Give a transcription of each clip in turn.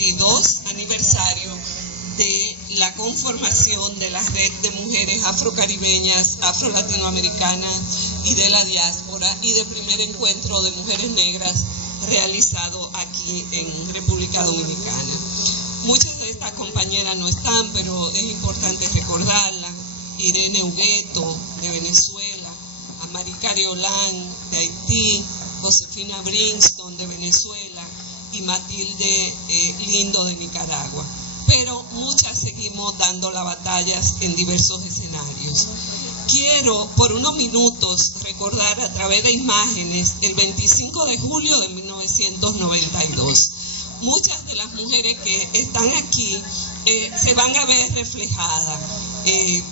42 aniversario de la conformación de la Red de Mujeres Afrocaribeñas, Afro-Latinoamericanas y de la diáspora, y del primer encuentro de mujeres negras realizado aquí en República Dominicana. Muchas de estas compañeras no están, pero es importante recordarlas. Irene Hugueto, de Venezuela, Maricari Olán, de Haití, Josefina Brinston, de Venezuela, y Matilde Lindo, de Nicaragua. Pero muchas seguimos dando las batallas en diversos escenarios. Quiero por unos minutos recordar a través de imágenes el 25 de julio de 1992. Muchas de las mujeres que están aquí se van a ver reflejadas y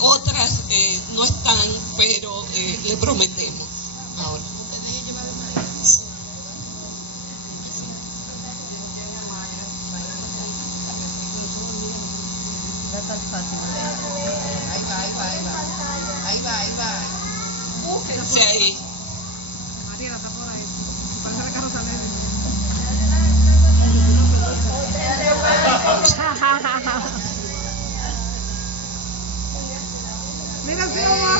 otras no están, pero le prometemos. Ahora. Búsquense ahí. María está por ahí. Parece la carroza leve. Mira si no va.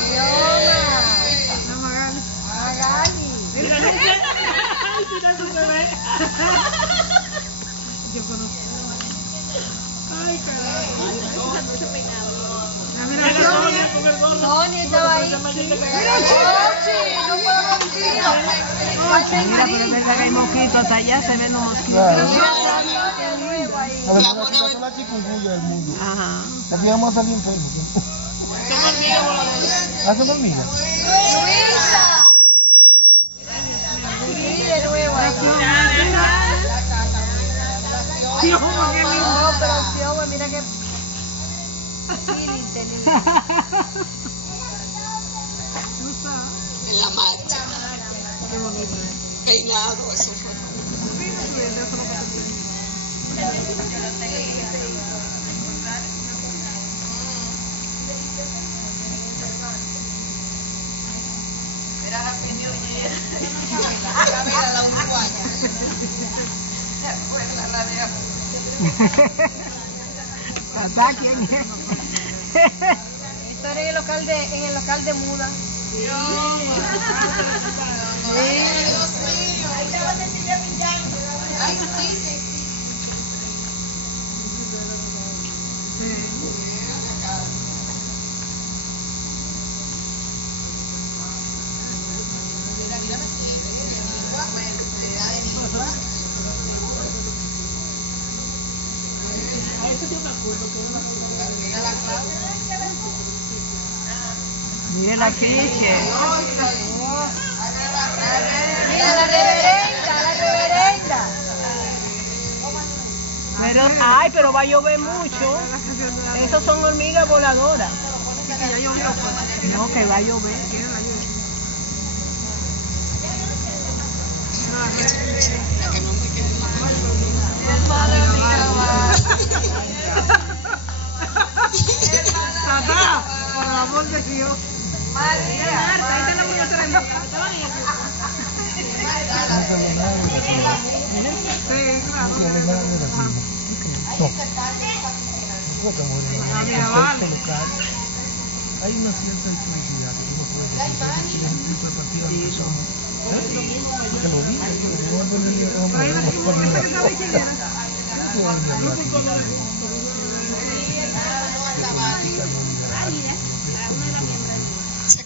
La Magali. Mira, mira su bebé. Yo conozco. Ay, carajo. Mira, Sonia estaba ahí. Mira, Chochi, no puedo contigo. Mira, el mosquito, hasta allá se ven los mosquitos. La chikungunya del mundo. Ajá. Aquí vamos a salir en Facebook. ¿Hacen hormigas? Luisa. Sí, de nuevo. No, pero Piojo, mira que... En la marcha. Qué bonito. Peinado, eso fue. Era la la uruguaya. Fue la radio. ¿Papá quién es? Esto era en el local de Muda. Sí. Dios mío. Ahí estaba Cecilia Millán. Ay, sí. Mira la chiche. Mira la reverenda. Pero, ay, pero va a llover mucho. Esos son hormigas voladoras. Ya llovió. No, que va a llover. La que no me quede Tata, por el amor de Dios. María. Ahí está la muñeca de mí. Sí, claro. Hay una cierta infelicidad que uno puede decir que es un tipo de partida de personas. Que lo diga, que no va a ponerle a Pero hay una chica que sabe quién era.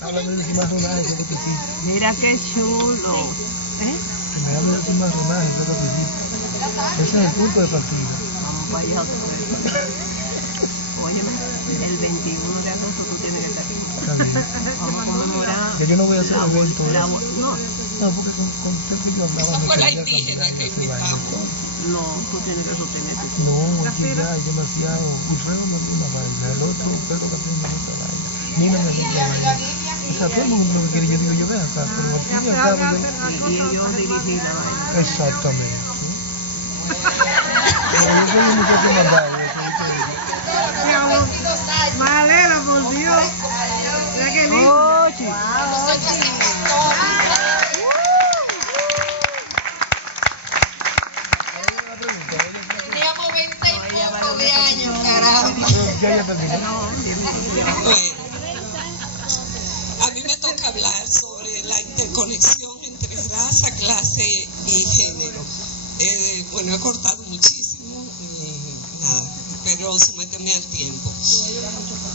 Háblame de cimarronaje, que es lo que sí. Mira qué chulo. Que me hable de cimarronaje, que es lo que sí. Ese es el punto de partida. Vamos para allá otra vez. Óyeme, el 21 de agosto tú tienes que estar aquí. Está bien. Vamos a conmemorar. Que yo no voy a hacer evento. No, No, porque con usted que yo hablaba. Esa me fue la quería indígena cambiar que ese baile. invitamos. no, tú tienes que sostener tu No, es que ya hay demasiado. Wilfredo me dio una vaina, el otro Pedro Catrín me dio otra vaina, Nina me dio otra vaina. O sea, todo el mundo lo que quiere, yo digo, yo ven acá, pero al fin y al cabo yo... y ellos dirigir la vaina. Exactamente. Pero yo soy un muchacho mandado. Malena, por Dios. Mira qué lindo. Oye. Una pregunta, Ya terminé. Bueno, a mí me toca hablar sobre la interconexión entre raza, clase y género. Bueno, he cortado muchísimo y nada, pero sométeme al tiempo.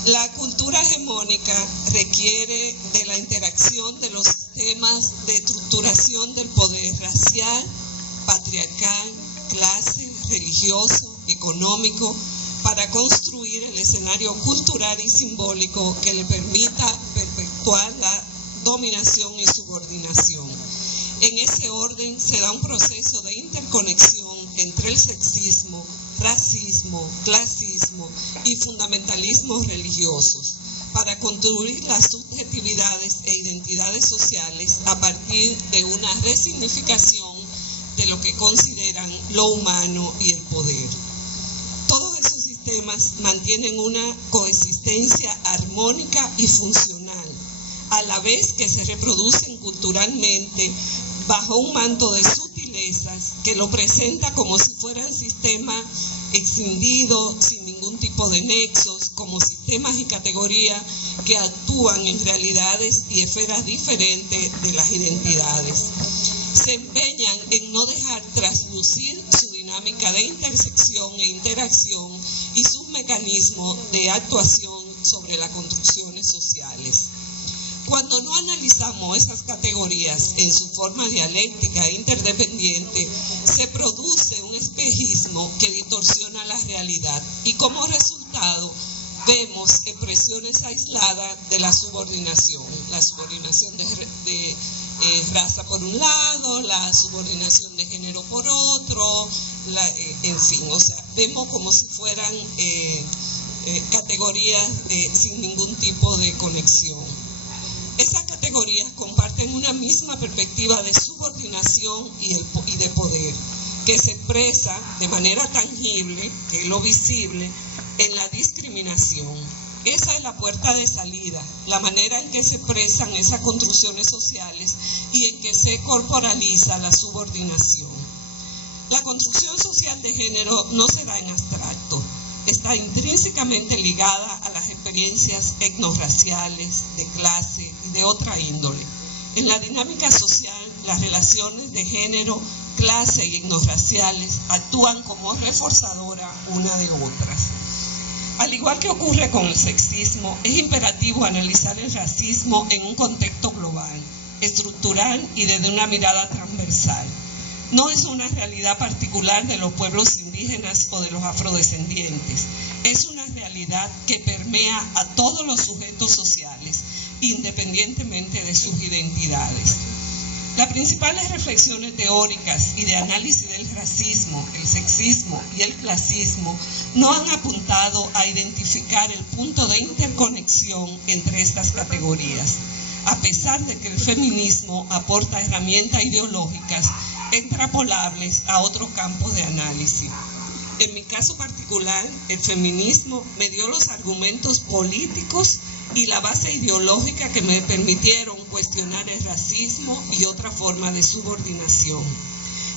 La cultura hegemónica requiere de la interacción de los sistemas de estructuración del poder racial, patriarcal, clase, religioso, económico, para construir el escenario cultural y simbólico que le permita perpetuar la dominación y subordinación. En ese orden se da un proceso de interconexión entre el sexismo, racismo, clasismo y fundamentalismos religiosos para construir las subjetividades e identidades sociales a partir de una resignificación de lo que consideran lo humano y el poder. Todos esos sistemas mantienen una coexistencia armónica y funcional, a la vez que se reproducen culturalmente bajo un manto de sutilezas que lo presenta como si fueran sistemas escindidos, sin ningún tipo de nexos, como sistemas y categorías que actúan en realidades y esferas diferentes de las identidades. Se empeñan en no dejar traslucir su dinámica de intersección e interacción y sus mecanismos de actuación sobre las construcciones sociales. Cuando no analizamos esas categorías en su forma dialéctica e interdependiente, se produce un espejismo que distorsiona la realidad y como resultado vemos expresiones aisladas de la subordinación de raza por un lado, la subordinación de género por otro, en fin, o sea, vemos como si fueran categorías sin ningún tipo de conexión. Esas categorías comparten una misma perspectiva de subordinación y de poder, que se expresa de manera tangible, que es lo visible, en la discriminación. Esa es la puerta de salida, la manera en que se expresan esas construcciones sociales y en que se corporaliza la subordinación. La construcción social de género no se da en abstracto, está intrínsecamente ligada a las experiencias etnorraciales, de clase y de otra índole. En la dinámica social, las relaciones de género, clase y etnorraciales actúan como reforzadoras una de otras. Al igual que ocurre con el sexismo, es imperativo analizar el racismo en un contexto global, estructural y desde una mirada transversal. No es una realidad particular de los pueblos indígenas o de los afrodescendientes. Es una realidad que permea a todos los sujetos sociales, independientemente de sus identidades. Las principales reflexiones teóricas y de análisis del racismo, el sexismo y el clasismo no han apuntado a identificar el punto de interconexión entre estas categorías, a pesar de que el feminismo aporta herramientas ideológicas extrapolables a otros campos de análisis. En mi caso particular, el feminismo me dio los argumentos políticos y la base ideológica que me permitieron cuestionar el racismo y otra forma de subordinación.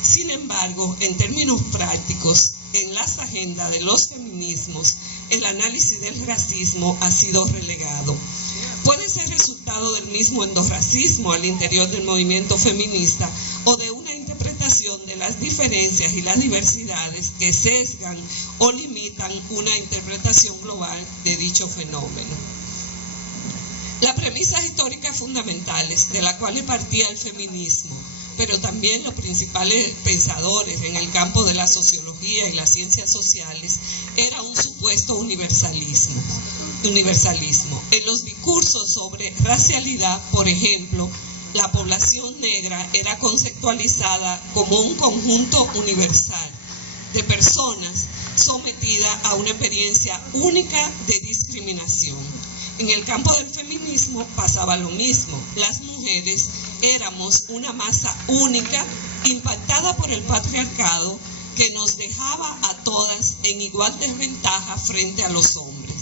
Sin embargo, en términos prácticos, en las agendas de los feminismos, el análisis del racismo ha sido relegado. Puede ser resultado del mismo endorracismo al interior del movimiento feminista o de una interpretación de las diferencias y las diversidades que sesgan o limitan una interpretación global de dicho fenómeno. Las premisas históricas fundamentales de las cuales partía el feminismo, pero también los principales pensadores en el campo de la sociología y las ciencias sociales, era un supuesto universalismo. En los discursos sobre racialidad, por ejemplo, la población negra era conceptualizada como un conjunto universal de personas sometidas a una experiencia única de discriminación. En el campo del feminismo pasaba lo mismo. Las mujeres éramos una masa única impactada por el patriarcado que nos dejaba a todas en igual desventaja frente a los hombres.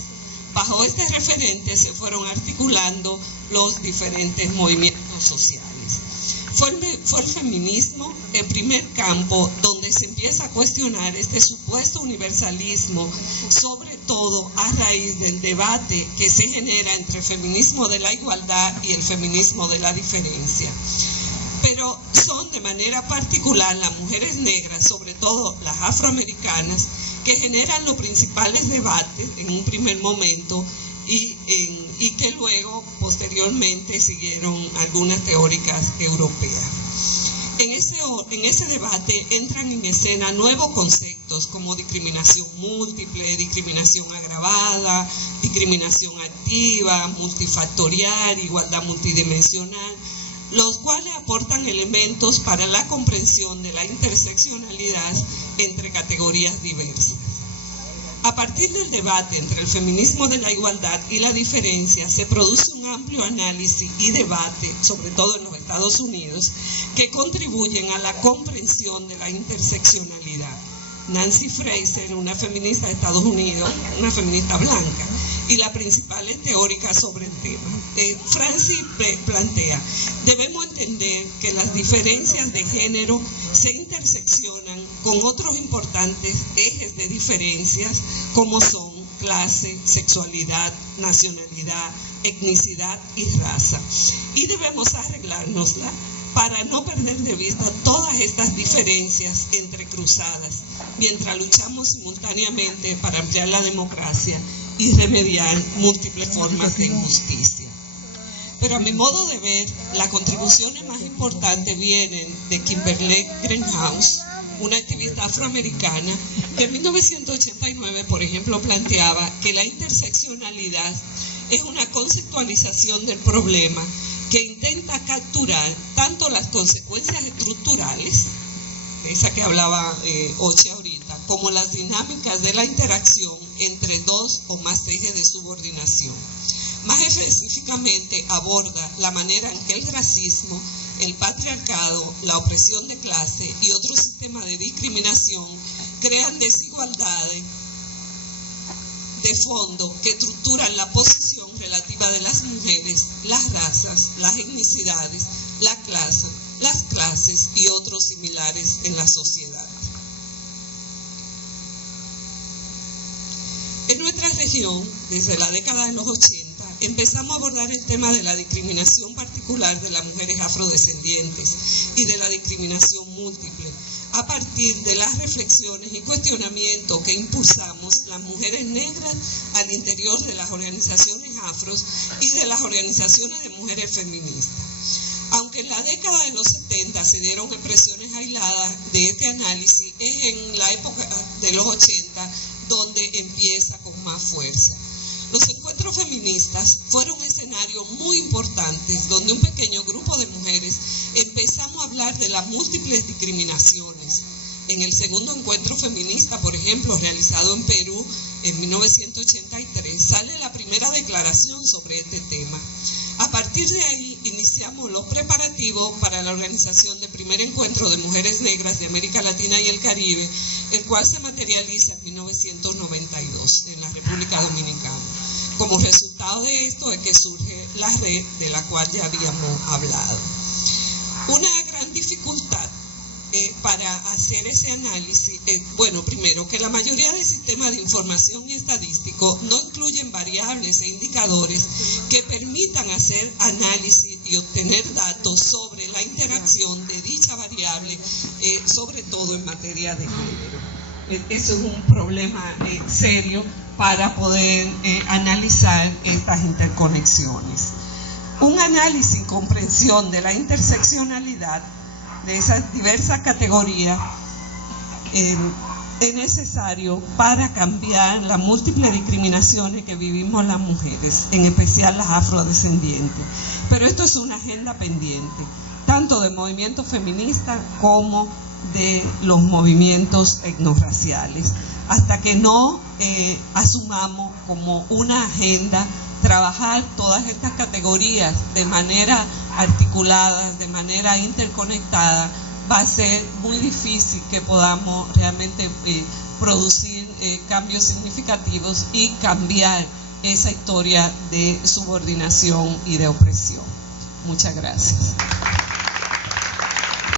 Bajo este referente se fueron articulando los diferentes movimientos sociales. Fue el feminismo el primer campo donde se empieza a cuestionar este supuesto universalismo, sobre todo a raíz del debate que se genera entre el feminismo de la igualdad y el feminismo de la diferencia. Pero son de manera particular las mujeres negras, sobre todo las afroamericanas, que generan los principales debates en un primer momento y que luego, posteriormente, siguieron algunas teóricas europeas. En ese debate entran en escena nuevos conceptos como discriminación múltiple, discriminación agravada, discriminación activa, multifactorial, igualdad multidimensional, los cuales aportan elementos para la comprensión de la interseccionalidad entre categorías diversas. A partir del debate entre el feminismo de la igualdad y la diferencia, se produce un amplio análisis y debate, sobre todo en los Estados Unidos, que contribuyen a la comprensión de la interseccionalidad. Nancy Fraser, una feminista de Estados Unidos, una feminista blanca, y la principal teórica sobre el tema. Francis plantea, debemos entender que las diferencias de género se interseccionan con otros importantes ejes de diferencias como son clase, sexualidad, nacionalidad, etnicidad y raza. Y debemos arreglárnosla para no perder de vista todas estas diferencias entrecruzadas, mientras luchamos simultáneamente para ampliar la democracia y remediar múltiples formas de injusticia. Pero a mi modo de ver, las contribuciones más importantes vienen de Kimberly Greenhouse, una activista afroamericana que en 1989, por ejemplo, planteaba que la interseccionalidad es una conceptualización del problema que intenta capturar tanto las consecuencias estructurales, esa que hablaba Oche ahorita, como las dinámicas de la interacción entre dos o más ejes de subordinación. Más específicamente aborda la manera en que el racismo, el patriarcado, la opresión de clase y otros sistemas de discriminación crean desigualdades de fondo que estructuran la posición relativa de las mujeres, las razas, las etnicidades, las clases y otros similares en la sociedad. En nuestra región, desde la década de los 80, empezamos a abordar el tema de la discriminación particular de las mujeres afrodescendientes y de la discriminación múltiple, a partir de las reflexiones y cuestionamientos que impulsamos las mujeres negras al interior de las organizaciones afros y de las organizaciones de mujeres feministas. Aunque en la década de los 70 se dieron expresiones aisladas de este análisis, es en la época de los 80 donde empieza con más fuerza. Los encuentros feministas fueron escenarios muy importantes donde un pequeño grupo de mujeres empezamos a hablar de las múltiples discriminaciones. En el segundo encuentro feminista, por ejemplo, realizado en Perú en 1983, sale la primera declaración sobre este tema. A partir de ahí iniciamos los preparativos para la organización del primer encuentro de mujeres negras de América Latina y el Caribe, el cual se materializa en 1992 en la República Dominicana. Como resultado de esto es que surge la red de la cual ya habíamos hablado. Una gran dificultad para hacer ese análisis, primero, que la mayoría de sistemas de información y estadístico no incluyen variables e indicadores que permitan hacer análisis y obtener datos sobre la interacción de dicha variable, sobre todo en materia de género. Eso es un problema serio para poder analizar estas interconexiones. Un análisis y comprensión de la interseccionalidad de esas diversas categorías es necesario para cambiar las múltiples discriminaciones que vivimos las mujeres, en especial las afrodescendientes. Pero esto es una agenda pendiente, tanto del movimiento feminista como de los movimientos etnorraciales, hasta que no asumamos como una agenda trabajar todas estas categorías de manera articulada, de manera interconectada. Va a ser muy difícil que podamos realmente producir cambios significativos y cambiar esa historia de subordinación y de opresión. Muchas gracias.